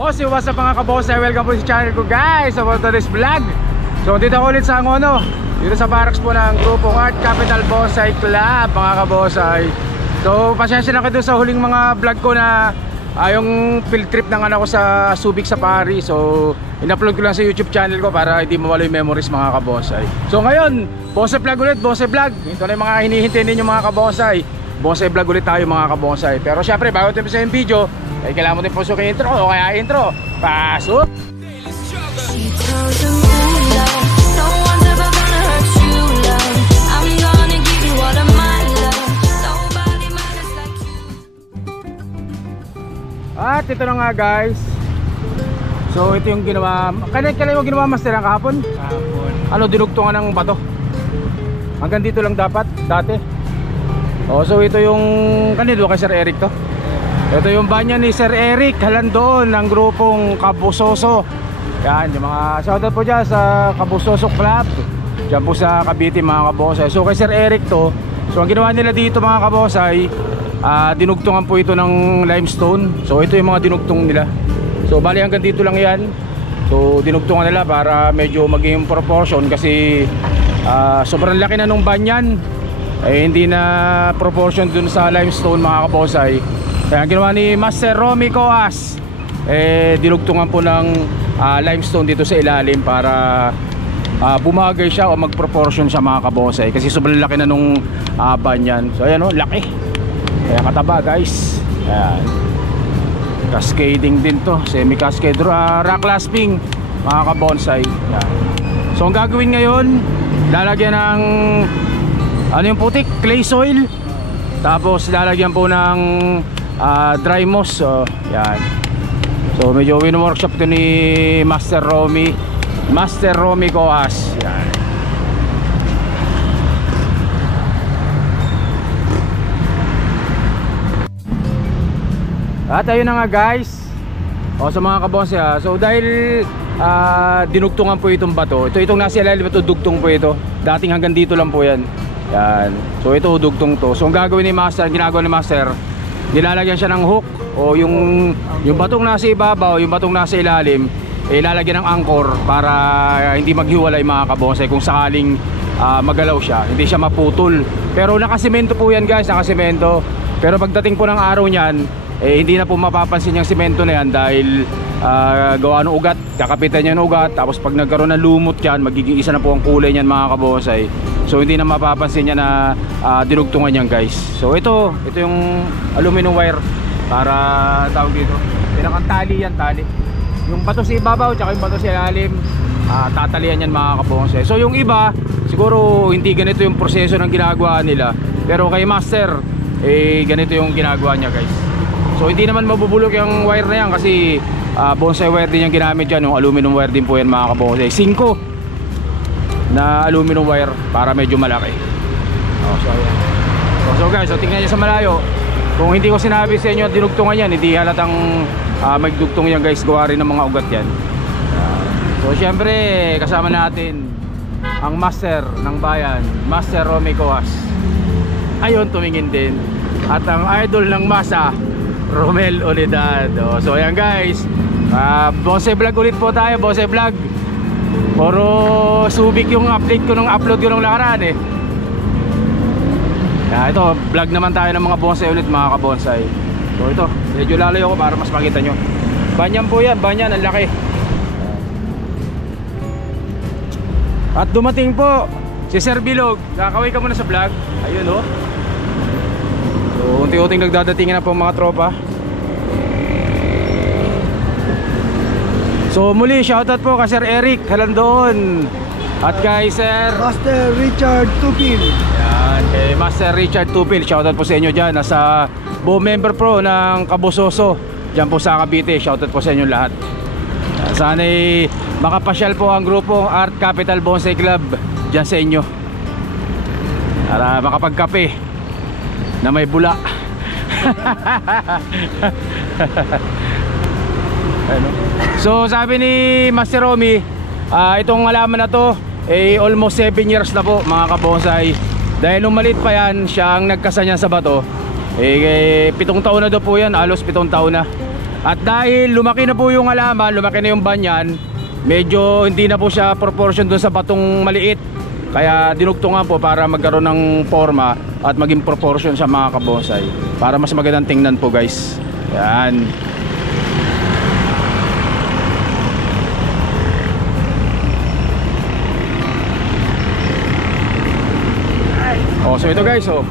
What's up mga kabonsay? Welcome po sa channel ko guys sa today's vlog. So dito ako ulit sa Angono, dito sa barracks po ng grupong Art Capital Bonsai Club mga kabonsay. So pasensya na kayo sa huling mga vlog ko na yung field trip ng anak ko sa Subic sa Paris. So in-upload ko lang sa YouTube channel ko para hindi mawala yung memories mga kabonsay. So ngayon, bonsai vlog ulit, bonsai vlog. Ito na yung mga hinihintay ninyo mga kabonsay. Bonsai vlog ulit tayo mga kabonsay. Pero syempre bago tayo sa yung video, ay kailangan mo din puso kay intro o kaya intro. Pasok! At ito na nga guys. So ito yung ginawa. Kailan mo ginawa master ang kahapon? Kahapon. Ano, dinugtungan ng bato? Hanggang dito lang dapat, dati. So ito yung kanino kay Sir Eric to. Ito yung banyan ni Sir Eric Halandoon ng grupong Kabusoso. Yan, yung mga shoutout po dyan sa Kabusoso Club. Diyan po sa Cavite mga kabosay. So kay Sir Eric to. So ang ginawa nila dito mga kabosay, dinugtungan po ito ng limestone. So ito yung mga dinugtong nila. So bali hanggang dito lang yan. So dinugtungan nila para medyo maging proportion. Kasi sobrang laki na nung banyan. Hindi na proportion dun sa limestone mga kabosay. Kaya ang ginawa ni Master Romy Coas, dinugtungan po ng limestone dito sa ilalim para bumagay siya o mag-proportion siya mga kabosay. Kasi sobrang laki na nung banyan. So ayan o, laki. Kaya kataba guys. Ayan. Cascading din to, semi-cascade rock clasping mga kabonsay. Ayan. So ang gagawin ngayon, lalagyan ng ano yung putik? Clay soil. Tapos lalagyan po ng dry moss. So yan. So medyo win-workshop to ni Master Romy Coas. Yan. At ayun na nga guys. Sa mga kabonsay so dahil dinugtungan po itong bato. Itong nasa ilalim ito, dugtong po ito. Dating hanggang dito lang po yan. Yan. So ito dugtong to. So ang gagawin ni Master, ginagawa ni Master, nilalagyan siya ng hook o yung batong nasa ibabaw, yung batong nasa ilalim, ilalagyan ng anchor para hindi maghiwalay mga kabonsay kung sakaling magalaw siya, hindi siya maputol. Pero nakasemento po yan guys, nakasemento. Pero pagdating po ng araw niyan, hindi na po mapapansin yung semento na yan dahil gawa ng ugat, kakapitan niya ng ugat. Tapos pag nagkaroon ng lumot yan, magiging isa na po ang kulay niyan mga kabonsay. So hindi na mapapansin niya na dinugtungan yan guys. So ito yung aluminum wire para tawag dito, pinakang tali yan, tali. Yung bato sa ibabaw tsaka yung bato sa ilalim, tatalian yan mga kabonsay. So yung iba siguro hindi ganito yung proseso ng ginagawa nila, pero kay Master ganito yung ginagawa niya guys. So hindi naman mabubulok yung wire na yan kasi bonsai wire din yung ginamit dyan. Yung aluminum wire din po yan mga kabonsay. 5 na aluminum wire para medyo malaki. So guys, tingnan nyo sa malayo. Kung hindi ko sinabi sa inyo dinugtungan yan, hindi halatang magdugtong yan guys. Gawa rin ng mga ugat yan. So syempre kasama natin ang master ng bayan, Master Romy Coas. Ayun, tumingin din. At ang idol ng masa, Romel Unidad. So ayan guys, bonsai vlog ulit po tayo, bonsai vlog. Puro Subic yung upload ko nung nakaraan ito, vlog naman tayo ng mga bonsai ulit mga kabonsai. So ito, medyo lalayo ko para mas makita nyo. Banyan po yan, banyan, ang laki. At dumating po si Sir Bilog. Kakaway ka muna sa vlog. Ayun So unti-unting nagdadatingin na po mga tropa. So muli shoutout po kay Sir Eric Halandoon at kay Sir Master Richard Tupil. Yan, kay Master Richard Tupil. Shoutout po sa inyo dyan. Nasa buong member pro ng Kabusoso dyan po sa Cavite. Shoutout po sa inyo lahat. Sana'y makapasyal po ang grupong Art Capital Bonsai Club dyan sa inyo para makapagkape na may bula. So sabi ni Master Romy, itong halaman na to almost 7 years na po mga kabonsay. Dahil nung maliit pa yan, siya ang nagkasanya sa bato. 7 taon na daw po yan, halos 7 taon na. At dahil lumaki na po yung halaman, lumaki na yung banyan, medyo hindi na po siya proportion doon sa batong maliit. Kaya dinugtungan po para magkaroon ng forma at maging proportion sa mga kabonsai, para mas magandang tingnan po guys. Yan. Oh, so ito guys, oh.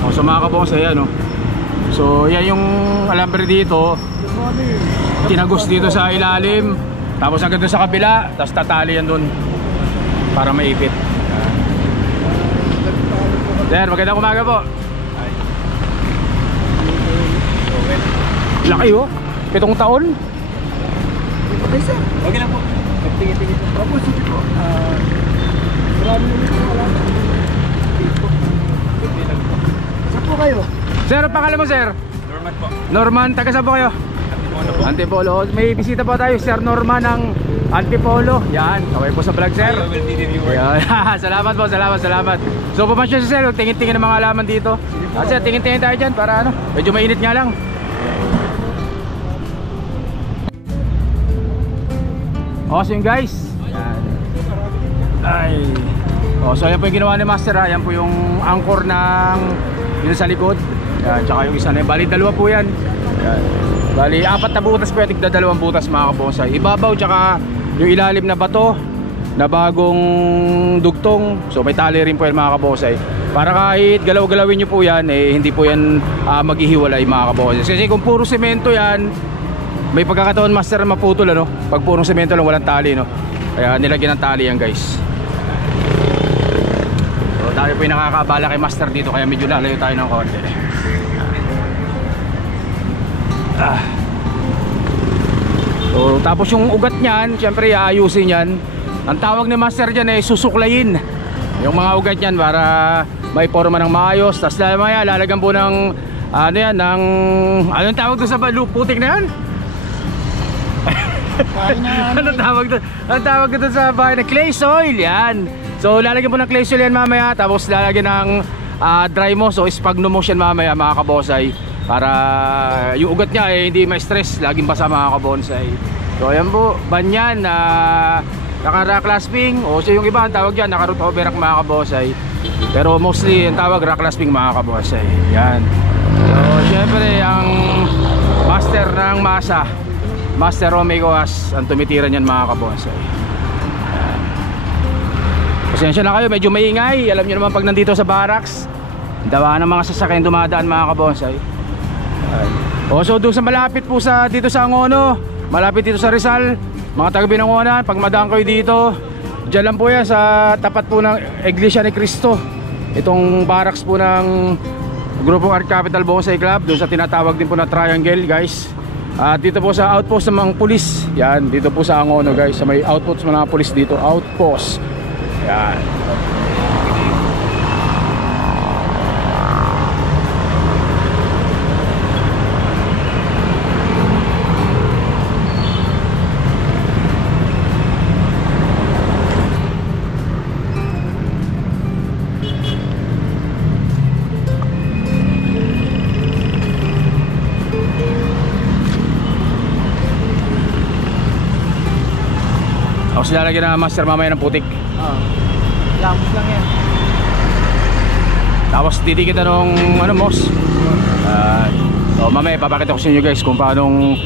Oh, so mga kabonsai yan, oh. So yan yung alambre dito, tinagos dito sa ilalim, tapos hanggang doon sa kabila, tapos tatali yan doon para maipit. Sir, magandang umaga po. Laki oh, 7 taon. Okay, sir. Okay lang po. Tingin-tingin po. Opo, sige po. Marami nyo po alam. Saan po kayo? Sir, ang pangalan mo sir? Norman po. Norman, taga saan po kayo? Antipolo po. Antipolo. May bisita po tayo, Sir Norman ng Antipolo. Yan, kaway po sa vlog sir. I will be reviewer. Yan. Salamat po, salamat. So pumasya si sir, tingin-tingin ng mga halaman dito. Sir, tingin-tingin tayo dyan para ano, medyo mainit nga lang. Awesome guys. Yan. Ay. Oh, so yan po yung ginawa ni Master ha. Yan po yung anchor ng yun sa likod. Yan, tsaka yung isa na yun. Bali dalawa po yan. Yan. Bali 4 na butas po yan. Tigda 2 butas mga kabonsai. Ibabaw tsaka yung ilalim na bato na bagong dugtong. So may tali rin po yan mga kabonsai. Para kahit galaw-galawin nyo po yan, eh hindi po yan maghihiwalay mga kabonsai. Kasi kung puro semento yan, may pagkakataon Master na maputol ano. Pag purong semento lang walang tali no. Kaya nilagyan ng tali yan guys. So tayo po yung nakakabala kay Master dito, kaya medyo lalayo tayo ng konti. So tapos yung ugat niyan, syempre aayusin yan. Ang tawag ni Master dyan ay susuklayin yung mga ugat niyan para may forma ng maayos. Tapos maya lalagyan po ng ano yan, ng anong tawag doon sa putik na yan? Ano tawag doon? Ang tawag doon sa bahay na clay soil yan. So lalagyan po ng clay soil yan mamaya. Tapos lalagyan ng dry moss o sphagnum moss yan mamaya mga kabonsai, para yung ugat niya eh hindi ma-stress, laging basa mga kabonsai. So ayan po, banyan na naka-rock clasping, o so yung iba ang tawag dyan naka-root over rack mga kabonsai. Pero mostly ang tawag rock clasping mga kabonsai. Yan. So syempre ang master ng masa, Master Romeo Coas, ang tumitira niyan mga kabonsai. Pasensya na kayo, medyo maingay. Alam niyo naman pag nandito sa barracks, dawa ng mga sasakyan dumadaan mga kabonsai. O so doon sa malapit po sa dito sa Angono, malapit dito sa Rizal, mga taga Binangonan, pag madaan kayo dito, diyan lang po yan sa tapat po ng Iglesia ni Cristo. Itong barracks po ng grupong Art Capital Bonsai Club, doon sa tinatawag din po na Triangle guys. At dito po sa outpost ng mga pulis. Yan, dito po sa Angono guys, sa may outpost ng mga pulis dito, outpost. Yan. Tapos lalagyan na Master mamaya ng putik. Lamos lang yan. Tapos didikit na nung ano, moss. So mamaya papakita ko sa inyo guys kung paanong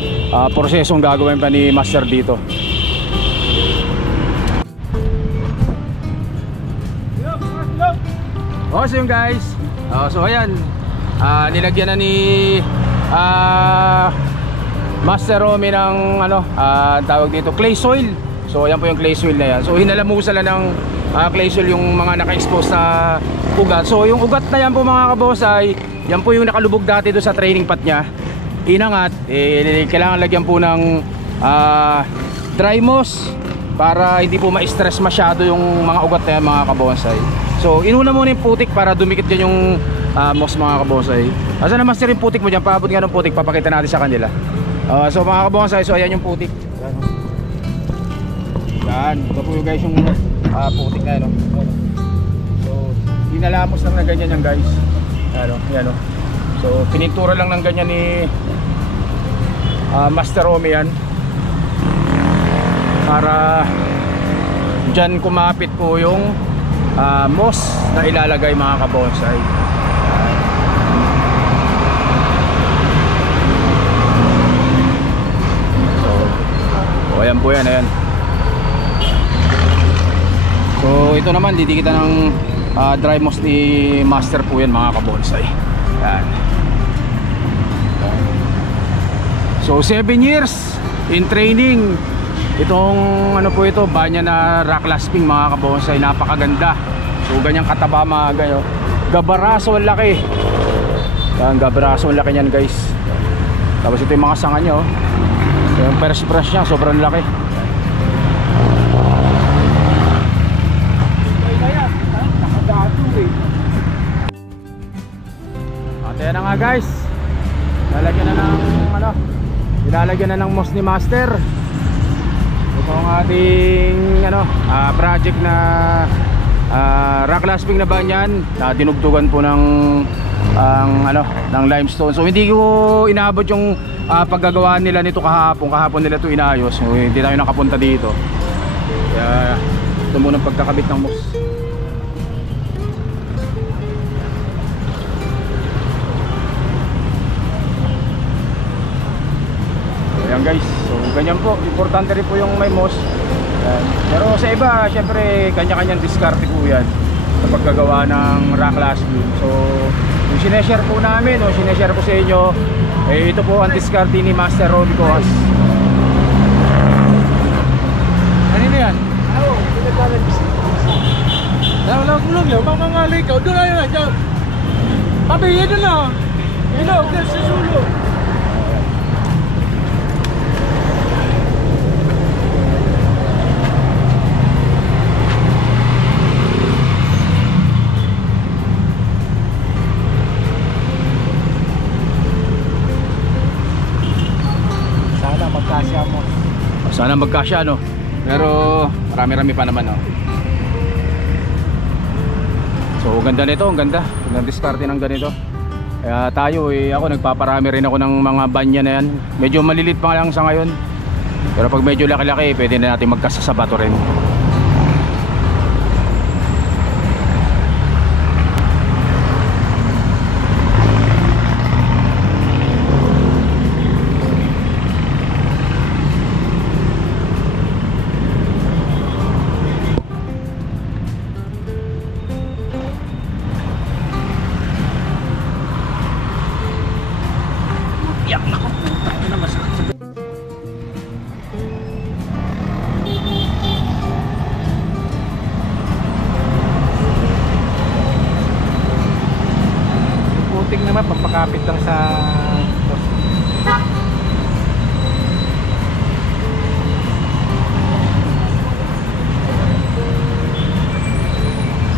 prosesong gagawin pa ni Master dito. So yun guys, so ayan, nilagyan na ni Master Romy ng ano, tawag dito clay soil. So ayan po yung clay soil na yan. So hinalamusan lang ng clay soil yung mga naka-expose sa ugat. So yung ugat na yan po mga kabosay, yan po yung nakalubog dati doon sa training pot nya. Inangat, kailangan lagyan po ng dry moss para hindi po ma-stress masyado yung mga ugat na yan mga kabonsai. So inuna muna yung putik para dumikit dyan yung moss mga kabonsai. Asa na Master yung putik mo dyan? Paabot nga ng putik, papakita natin sa kanila. So mga kabonsai, so ayan yung putik. Yan, ito po yung guys yung putik na yun. So inalamos lang na ganyan yan guys. Yan o. So pinintura lang ng ganyan ni Master Omi yan, para dyan kumapit po yung moss na ilalagay mga kabonsay. So ayan po yan, ayan. So ito naman didikitan ng dry moss ni Master po yan mga kabonsay. Ayan. So 7 years in training. Itong ano po ito, banya na rock clasping mga kabonsay, napakaganda. So ganyang kataba mga gayo. Gabaraso ang laki. Yan, gabaraso ang laki niyan guys. Tapos ito yung mga sanga niya, oh. Yung press niya, sobrang laki. At yan na nga guys. Lalagyan na ng ano, ilalagyan na ng moss ni Master. Ito ang ating ano, project na rock clasping na banyan na dinugtugan po ng ano, ng limestone. So hindi ko inaabot yung paggagawa nila nito kahapon nila ito inayos. So, hindi tayo nakapunta dito. Kaya ito muna ang pagkakabit ng moss. Ayan guys, so ganyan po, importante rin po yung may moss. Ayan. Pero sa iba, syempre kanya-kanyang diskarte po yan sa paggagawa ng rock clasping. So yung sineshare po namin, o sineshare ko sa inyo, eh, ito po ang diskarte ni Master Robbie Coas. Ano na yan? Oo, pinagalan bisita. Wala kulong yun, makangalay ka. Doon na yun, dyan. Pabi, yun na. Ilaw, dyan sa sulo. Sana magkasya, no? Pero marami-rami pa naman, no? So ganda nito, ang ganda ng diskarte ng ganito. Kaya tayo, ako nagpaparami rin ako ng mga banya na yan. Medyo malilit pa lang sa ngayon, pero pag medyo laki-laki, pwede na natin magkasasabato rin. Puting naman, pagpakapit lang sa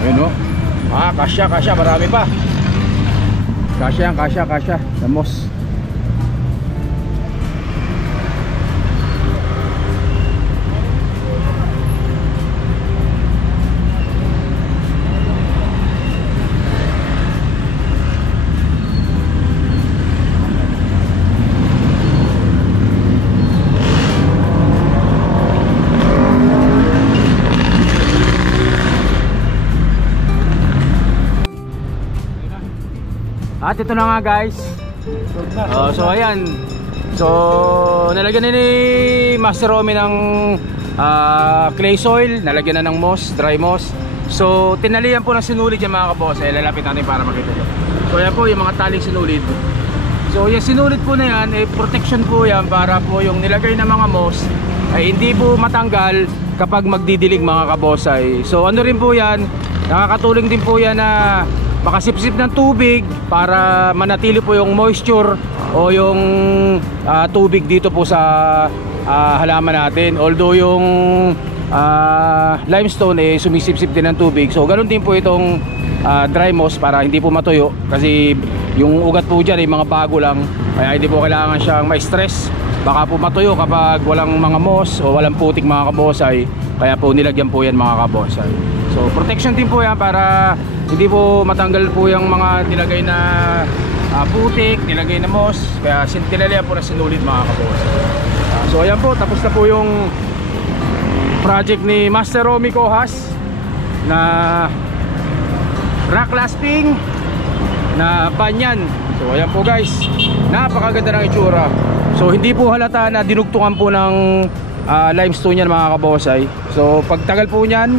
Ayun, no? Kasya, marami pa. Kasya. Damos. At ito na nga guys. So ayan. So nalagyan na ni Master Romy ng clay soil, nalagyan na ng moss, dry moss. So tinalian po ng sinulid yung mga kaboss. Lalapit natin para makita nyo. So ayan po yung mga taling sinulid. So yung sinulid po na yan, protection po yan para po yung nilagay na mga moss ay hindi po matanggal kapag magdidilig mga kabosay. So ano rin po yan, nakakatulong din po yan na makasipsip ng tubig para manatili po yung moisture o yung tubig dito po sa halaman natin. Although yung limestone sumisipsip din ng tubig, so ganoon din po itong dry moss para hindi po matuyo, kasi yung ugat po dyan mga bago lang, kaya hindi po kailangan siyang ma-stress. Baka po matuyo kapag walang mga moss o walang putik mga kabosay, kaya po nilagyan po yan mga kabosay. So protection din po yan para hindi po matanggal po yung mga nilagay na putik, nilagay na moss, kaya tinalian po na sinulid mga kaboss. So ayan po, tapos na po yung project ni Master Romy Cohas na rock lasting na banyan. So ayan po guys, napakaganda ng itsura. So hindi po halata na dinugtungan po ng limestone yan mga kabonsai. So pagtagal po nyan,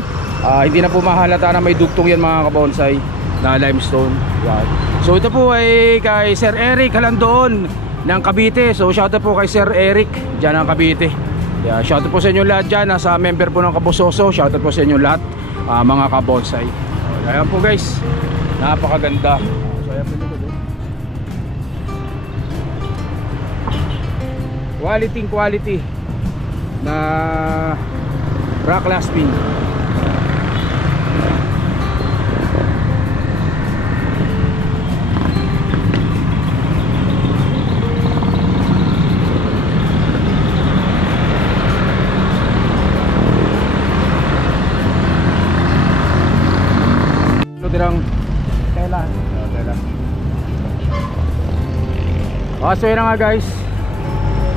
hindi na po mahalata na may dugtong yan mga kabonsai na limestone. Yan. So ito po ay kay Sir Eric Halandoon ng Cavite. So shoutout po kay Sir Eric dyan ng Cavite. Yeah, shoutout po sa inyo lahat dyan, nasa member po ng Kabusoso. Shoutout po sa inyo lahat mga kabonsai. So ayan po guys, napakaganda. So ayan po dito. Quality na rock lasting. Dirang tela. So yun na nga guys.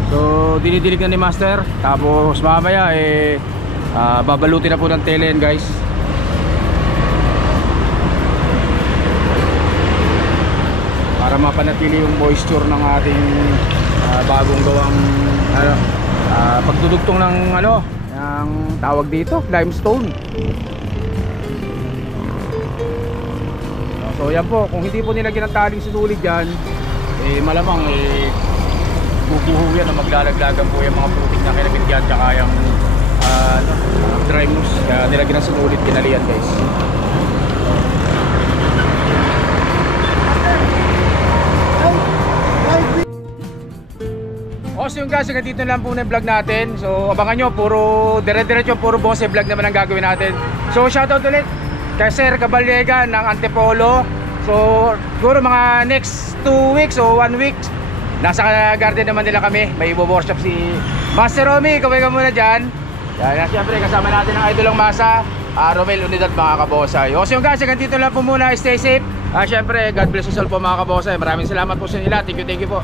So dinidilig na ni Master. Tapos mamaya babalutin na po ng tela yan guys. Para mapanatili yung moisture ng ating bagong gawang pagdudugtong ng ng tawag dito, limestone. So yan po, kung hindi po nilagyan ng taling susulit dyan, malamang bubuho yan o maglalaglagan po yung mga putik na kinabit dyan, tsaka yung dry mousse. Kaya nilagyan ng susulit, kinalian guys. So yung guys, hanggang dito lang po na yung vlog natin. So abangan nyo, puro dire-diretso, puro bose vlog naman ang gagawin natin. So shoutout ulit kay Sir Caballega ng Antipolo. So siguro mga next 2 weeks o 1 week nasa garden naman nila kami. May ibo-workshop si Master Romy. Kaway ka muna dyan. Yan, siyempre kasama natin ang idolong masa, Romel Unidad mga kabosay. So yung guys, hanggang dito lang po muna. Stay safe. Siyempre God bless us all po mga kabosay. Maraming salamat po sa inyo lahat. Thank you po.